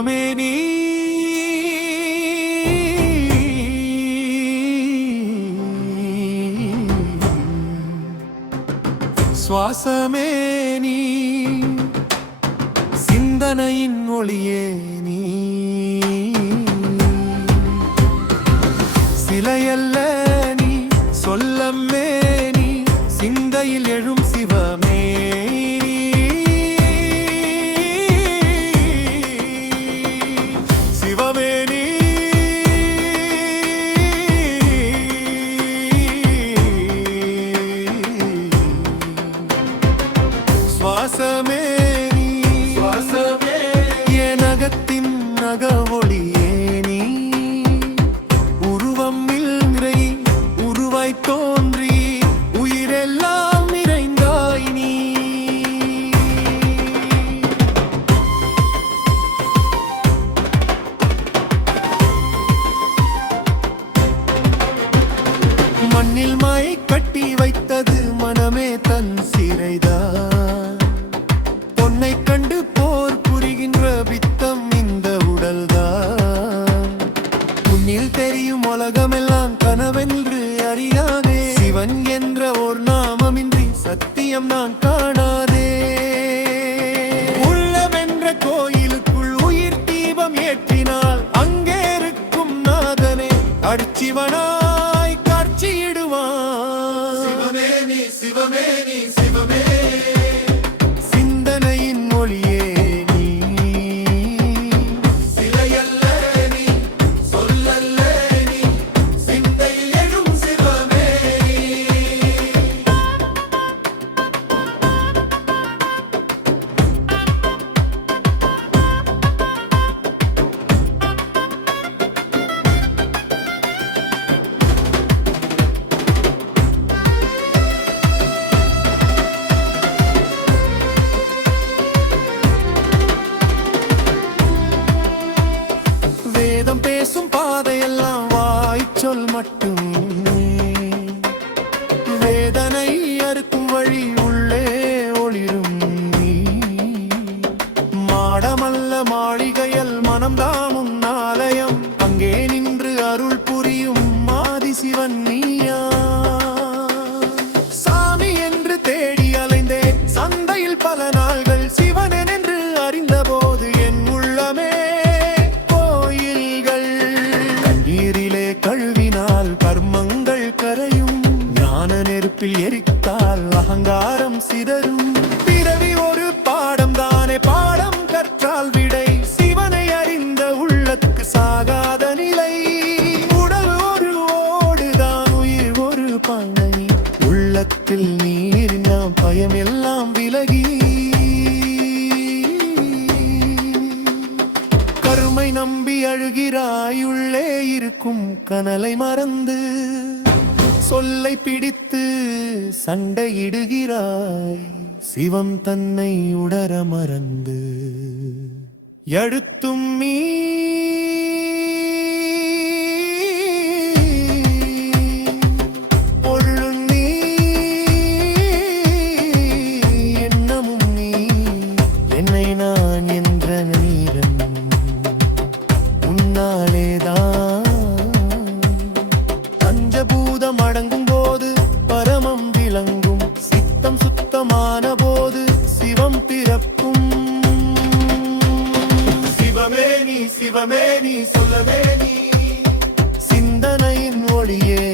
சிவமே நீ சுவாசமே நீ சிந்தனையின் ஒளியே நீ சிலையல்ல நீ சொல்லம்மே நீ சிந்தையில் எழும் சிவமே சிவமே நீ சுவாசமே நீ சுவாசமே என் அகத்தின் நக ஒளியே நீ உருவம் நிறை உருவாய் தோன்றி உயிரெல்லாம் நிறைந்தாய் நீ மண்ணில் மாயை கட்டி வைத்தது மனமே தன் சிறைதான் பொன்னை கண்டு போர் புரிகின்ற பித்தம் இந்த உடல்தான் உன்னில் தெரியும் உலகமெல்லாம் கனவென்று அறியாதே சிவன் என்ற ஒரு நாமமின்றி சத்தியம் நான் காணாதே உள்ளமென்ற கோயிலுக்குள் உயிர் தீபம் ஏற்றினால் அங்கே இருக்கும் நாதனே அடிச்சிவனாய் காட்சியிடுவான் சிவமே நீ சிவமே நீ சிவமே சிந்தனையின் மொழியே நீ சிலையல்ல நீ சொல்லல்ல நீ சிந்தையில் எழும் சிவமே வேதம் பேசும் பாதையெல்லாம் வாய்ச்சொல் மட்டுமே வேதனை அறுக்கும் வழி உள்ளே ஒளிரும் நீ மாடமல்ல மாளிகையல் மனம்தான் உன் ஆலயம் அங்கே நின்று அருள் புரியும் ஆதி சிவன் நீயா சாமி என்று தேடி அலைந்தேன் சந்தையில் பல நாள்கள் சிவனன் என்று அறிந்த போது என் உள்ளமே நீரிலே கழுவினால் கர்மங்கள் கரையும் ஞான நெருப்பில் எரித்தால் அகங்காரம் சிதறும் பிறவி ஒரு பாடம் தானே பாடம் கற்றால் விடை சிவனை அறிந்த உள்ளத்துக்கு சாகாத நிலை உடல் ஒரு ஓடுதான் உயிர் ஒரு பண்ணை உள்ளத்தில் நீர் நாம் பயம் எல்லாம் விலகி கருமை நம்பி அழுகிறாய் உள்ளே இருக்கும் கனலை மறந்து சொல்லை பிடித்து சண்டையிடுகிறாய் சிவம் தன்னை உணர மறந்து எழுத்தும் மீ பொருளும் நீ எண்ணமும் நீ என்னை நான் என்ற நீரம் பஞ்சபூதம் அடங்கும் போது பரமம் விளங்கும் சித்தம் சுத்தமான போது சிவம் பிறக்கும் சிவமே நீ சொல்லவே நீ சிந்தனையின் ஒளியே